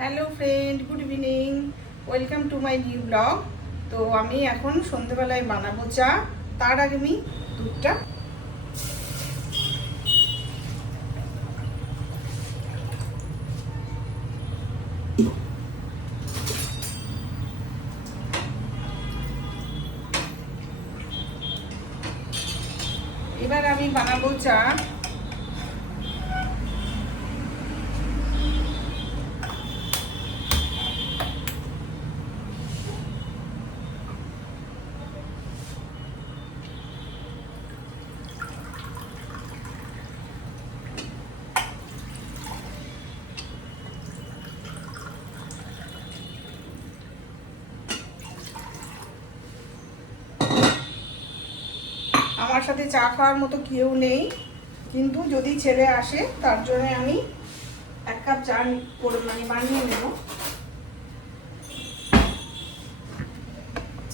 Hello friend, good evening, welcome to my new blog. তো আমি এখন সন্ধ্যেবেলায় বানাবো চা। তার আগে আমি দুধটা এবার আমি বানাবো চা। আমার সাথে চা খাওয়ার মতো কেউ নেই, কিন্তু যদি ছেলে আসে তার জন্য আমি 1 কাপ চা বানিয়ে নেব।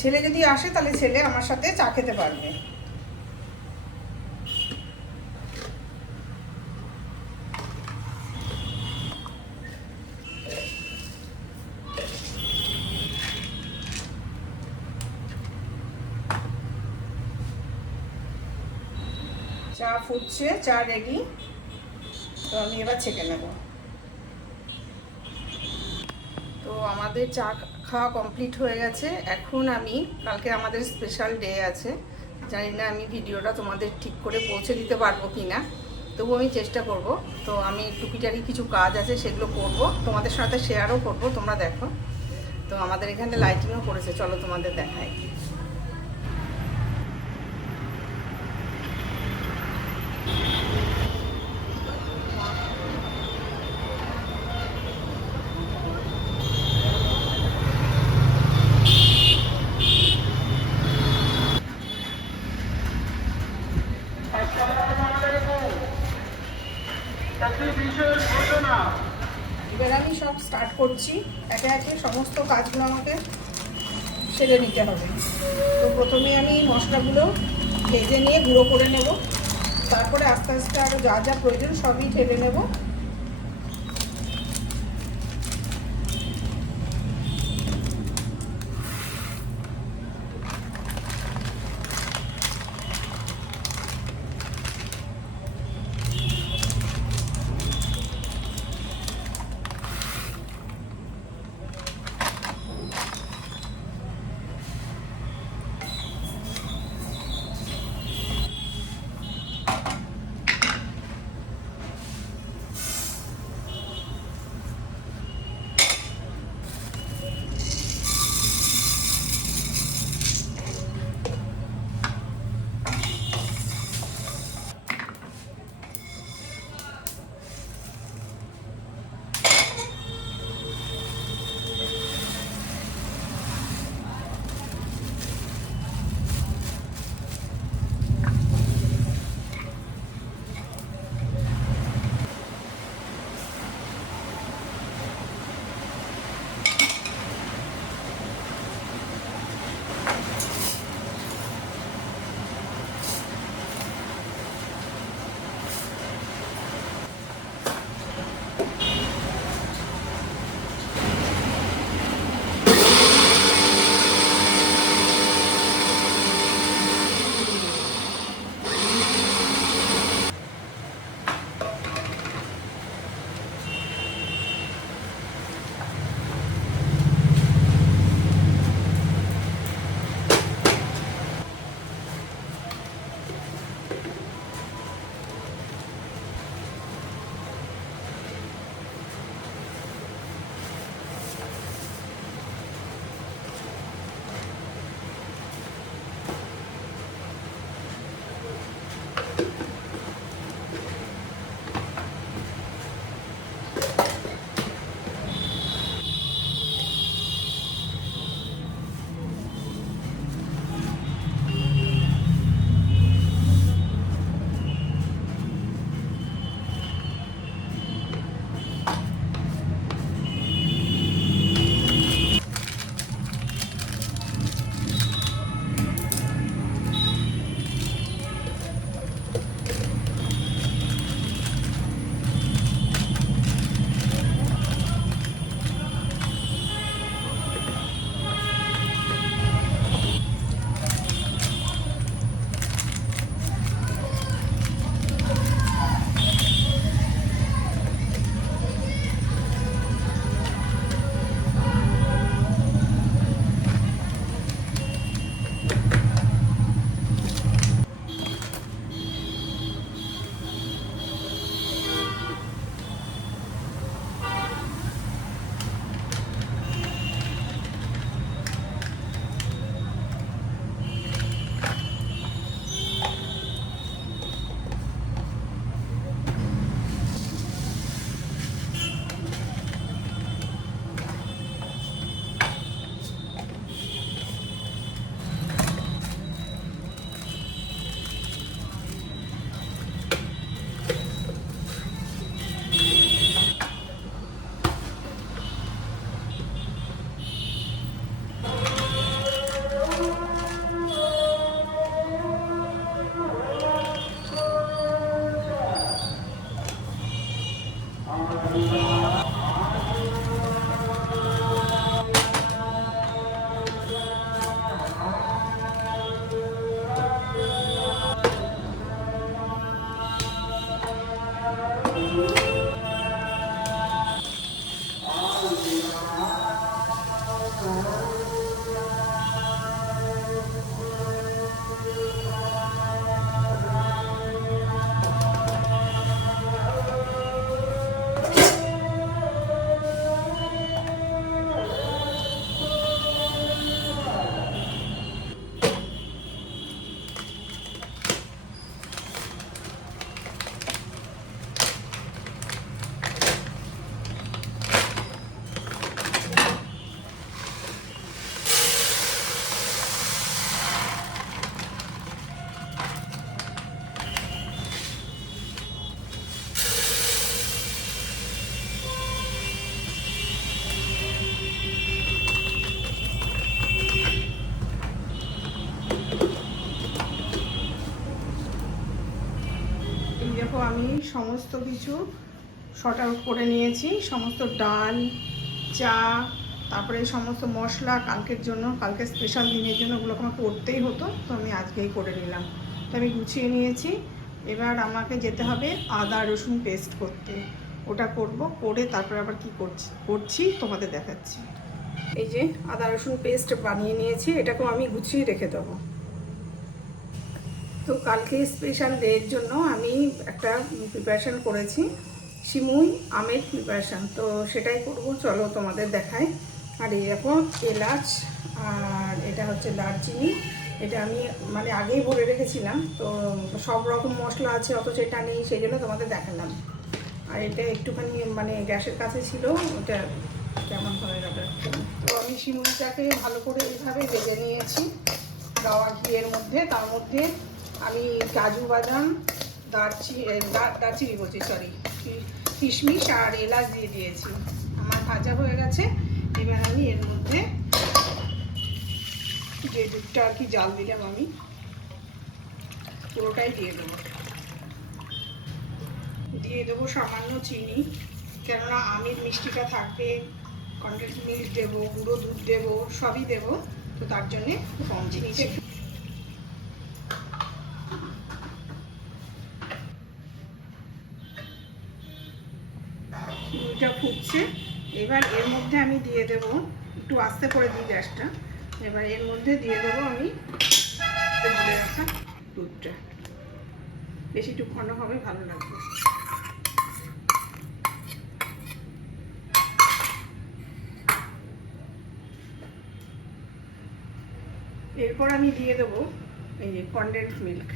ছেলে যদি আসে তাহলে ছেলে আমার সাথে চা খেতে পারবে। চা ফুটছে, চা রেডি। তো আমি এবার ছেঁকে নেব। তো আমাদের চা খাওয়া কমপ্লিট হয়ে গেছে। এখন আমি, কালকে আমাদের স্পেশাল ডে আছে, জানি না আমি ভিডিওটা তোমাদের ঠিক করে পৌঁছে দিতে পারবো কি না, তবু আমি চেষ্টা করব। তো আমি টুকিটাকি কিছু কাজ আছে, সেগুলো করব, তোমাদের সাথে শেয়ারও করব, তোমরা দেখো। তো আমাদের এখানে লাইটিংও করেছে, চলো তোমাদের দেখাই। এবার আমি সব স্টার্ট করছি, একে একে সমস্ত কাজগুলো আমাকে সেরে নিতে হবে। তো প্রথমে আমি মশলাগুলো ভেজে নিয়ে গুঁড়ো করে নেব, তারপরে আস্তে আস্তে আরও যা যা প্রয়োজন সবই ঢেলে নেব। আমি সমস্ত কিছু শর্ট আউট করে নিয়েছি, সমস্ত ডাল, চা, তারপরে এই সমস্ত মশলা কালকের জন্য, কালকে স্পেশাল দিনের জন্য ওগুলোকে আমাকে করতেই হতো, তো আমি আজকেই করে নিলাম। তো আমি গুছিয়ে নিয়েছি। এবার আমাকে যেতে হবে আদা রসুন পেস্ট করতে, ওটা করব, করে তারপরে আবার কি করছি তোমাদের দেখাচ্ছি। এই যে আদা রসুন পেস্ট বানিয়ে নিয়েছি, এটাকেও আমি গুছিয়ে রেখে দেবো। তো কালকে স্পেশাল ডের জন্য আমি একটা প্রিপারেশান করেছি, সিমুই আমের প্রিপারেশান, তো সেটাই করব, চলো তোমাদের দেখাই। আর এই দেখো এলাচ, আর এটা হচ্ছে দারচিনি, এটা আমি মানে আগেই ভরে রেখেছিলাম, তো সব রকম মশলা আছে অথচ এটা নেই, সেই জন্য তোমাদের দেখালাম। আর এটা একটুখানি মানে গ্যাসের কাছে ছিল, ওটা কেমন হয়ে যাবে। তো আমি সিমুইটাকে ভালো করে এইভাবে ভেজে নিয়েছি গাওয়া ঘিয়ের মধ্যে। তার মধ্যে আমি কাজু বাদাম, দারচিনি বলছি, সরি, কিশমিশ আর এলাচ দিয়ে দিয়েছি। আমার ভাজা হয়ে গেছে। এবার আমি এর মধ্যে যে দুধটা আর কি জাল দিলাম আমি পুরোটাই দিয়ে দেবো। দিয়ে দেবো সামান্য চিনি, কেননা আমের মিষ্টিটা থাকবে, কনডেন্স মিল্ক দেবো, গুঁড়ো দুধ দেবো, সবই দেবো, তো তার জন্যে কম চিনিতে। চিনিটা ফুটছে, এবার এর মধ্যে আমি দিয়ে দেবো, একটু আস্তে করে দিই গ্যাসটা, এবার এর মধ্যে দিয়ে দেবো আমি গুলে রাখা দুধটা, বেশি একটু ঘন হবে, ভালো লাগবে। এরপর আমি দিয়ে দেবো এই যে কনডেন্স মিল্ক।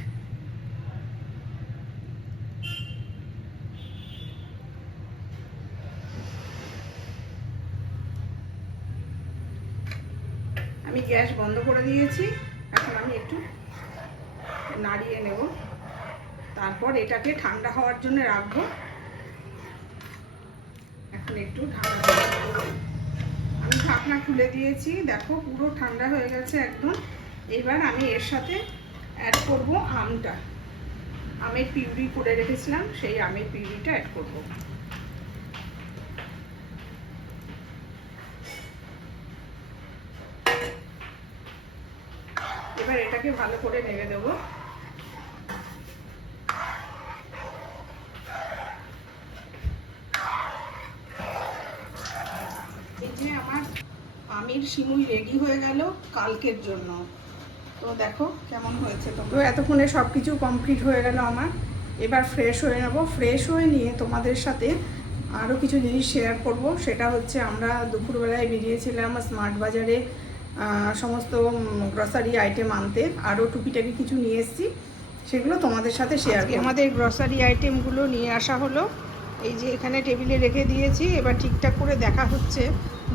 আমি গ্যাস বন্ধ করে দিয়েছি, এখন আমি একটু নাড়িয়ে নেব, তারপর এটাকে ঠান্ডা হওয়ার জন্য রাখবো। এখন একটু ঢাকা, আমি ঢাকনা খুলে দিয়েছি, দেখো পুরো ঠান্ডা হয়ে গেছে একদম। এবার আমি এর সাথে অ্যাড করব আমটা, আমের পিউরি করে রেখেছিলাম, সেই আমের পিউরিটা অ্যাড করব। এবার এটাকে ভালো করে নেড়ে দেবো। এই যে আমার আমের সিমুই রেডি হয়ে গেল কালকের জন্য। তো দেখো কেমন হয়েছে। তো এতক্ষণে সব কিছু কমপ্লিট হয়ে গেল আমার। এবার ফ্রেশ হয়ে নেব, ফ্রেশ হয়ে নিয়ে তোমাদের সাথে আরও কিছু জিনিস শেয়ার করব। সেটা হচ্ছে আমরা দুপুরবেলায় বেরিয়েছিলাম স্মার্ট বাজারে সমস্ত গ্রসারি আইটেম আনতে, আরও টুকিটাকি কিছু নিয়ে এসেছি, সেগুলো তোমাদের সাথে শেয়ার করব। আমাদের গ্রসারি আইটেমগুলো নিয়ে আসা হলো, এই যে এখানে টেবিলে রেখে দিয়েছি। এবার ঠিকঠাক করে দেখা হচ্ছে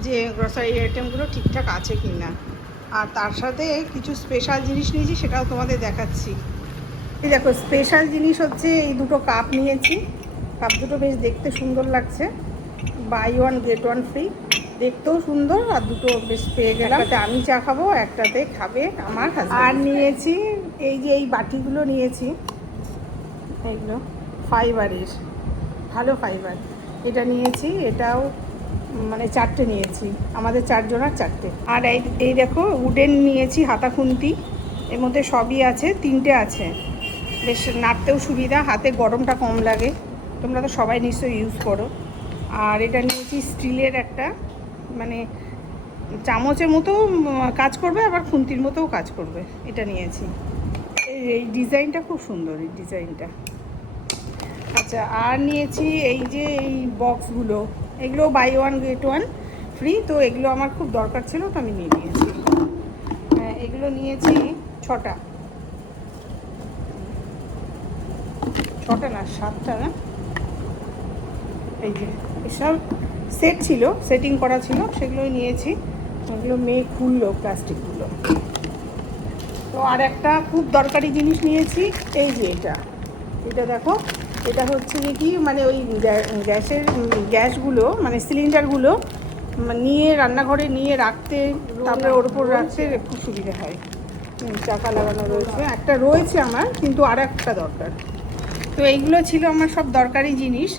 যে গ্রসারি আইটেমগুলো ঠিকঠাক আছে কি না। আর তার সাথে কিছু স্পেশাল জিনিস নিয়েছি, সেটাও তোমাদের দেখাচ্ছি। এই দেখো স্পেশাল জিনিস হচ্ছে এই দুটো কাপ নিয়েছি। কাপ দুটো বেশ দেখতে সুন্দর লাগছে, buy one get one free, দেখতেও সুন্দর, আর দুটো বেশ পেয়ে গেলাম। একটাতে আমি চা খাবো, একটাতে খাবে আমার হাজবেন্ড। আর নিয়েছি এই যে এই বাটিগুলো নিয়েছি, এইগুলো ফাইবারের, ভালো ফাইবার। এটা নিয়েছি, এটাও মানে 4টে নিয়েছি, আমাদের 4 জনের 4টে। আর এই দেখো উডেন নিয়েছি হাতা খুন্তি, এর মধ্যে সবই আছে, 3টে আছে, বেশ নাড়তেও সুবিধা, হাতে গরমটা কম লাগে। তোমরা তো সবাই নিশ্চয়ই ইউজ করো। আর এটা নিয়েছি স্টিলের একটা, মানে চামচের মতো কাজ করবে, আবার খুন্তির মতোও কাজ করবে, এটা নিয়েছি। এই ডিজাইনটা খুব সুন্দর, এই ডিজাইনটা। আচ্ছা, আর নিয়েছি এই যে এই বক্সগুলো, এগুলো buy one get one free, তো এগুলো আমার খুব দরকার ছিল, তো আমি নিয়ে নিয়েছি। হ্যাঁ, এগুলো নিয়েছি 6টা, 6টা না 7টা না, এই যে এসব সেট ছিল, সেটিং করা ছিল, সেগুলোই নিয়েছি। এগুলো মেয়ে খুললো প্লাস্টিকগুলো। তো আর একটা খুব দরকারি জিনিস নিয়েছি, এই যে এটা দেখো, এটা হচ্ছে কি মানে ওই গ্যাসগুলো মানে সিলিন্ডারগুলো নিয়ে রান্নাঘরে নিয়ে রাখতে, তারপরে ওর উপর রাখতে খুব সুবিধা হয়। চাকা লাগানো রয়েছে, একটা রয়েছে আমার, কিন্তু আর একটা দরকার। তো এইগুলো ছিল আমার সব দরকারি জিনিস।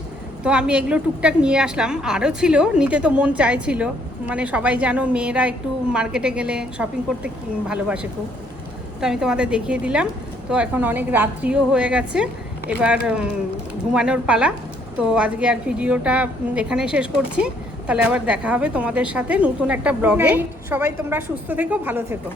তো আমি এগুলো টুকটাক নিয়ে আসলাম, আরও ছিল, নিতে তো মন চাইছিল। মানে সবাই জানো মেয়েরা একটু মার্কেটে গেলে শপিং করতে ভালোবাসে খুব। তো আমি তোমাদের দেখিয়ে দিলাম। তো এখন অনেক রাত্রিও হয়ে গেছে, এবার ঘুমানোর পালা। তো আজকে আর ভিডিওটা এখানে শেষ করছি। তাহলে আবার দেখা হবে তোমাদের সাথে নতুন একটা ব্লগে। সবাই তোমরা সুস্থ থেকো, ভালো থেকো।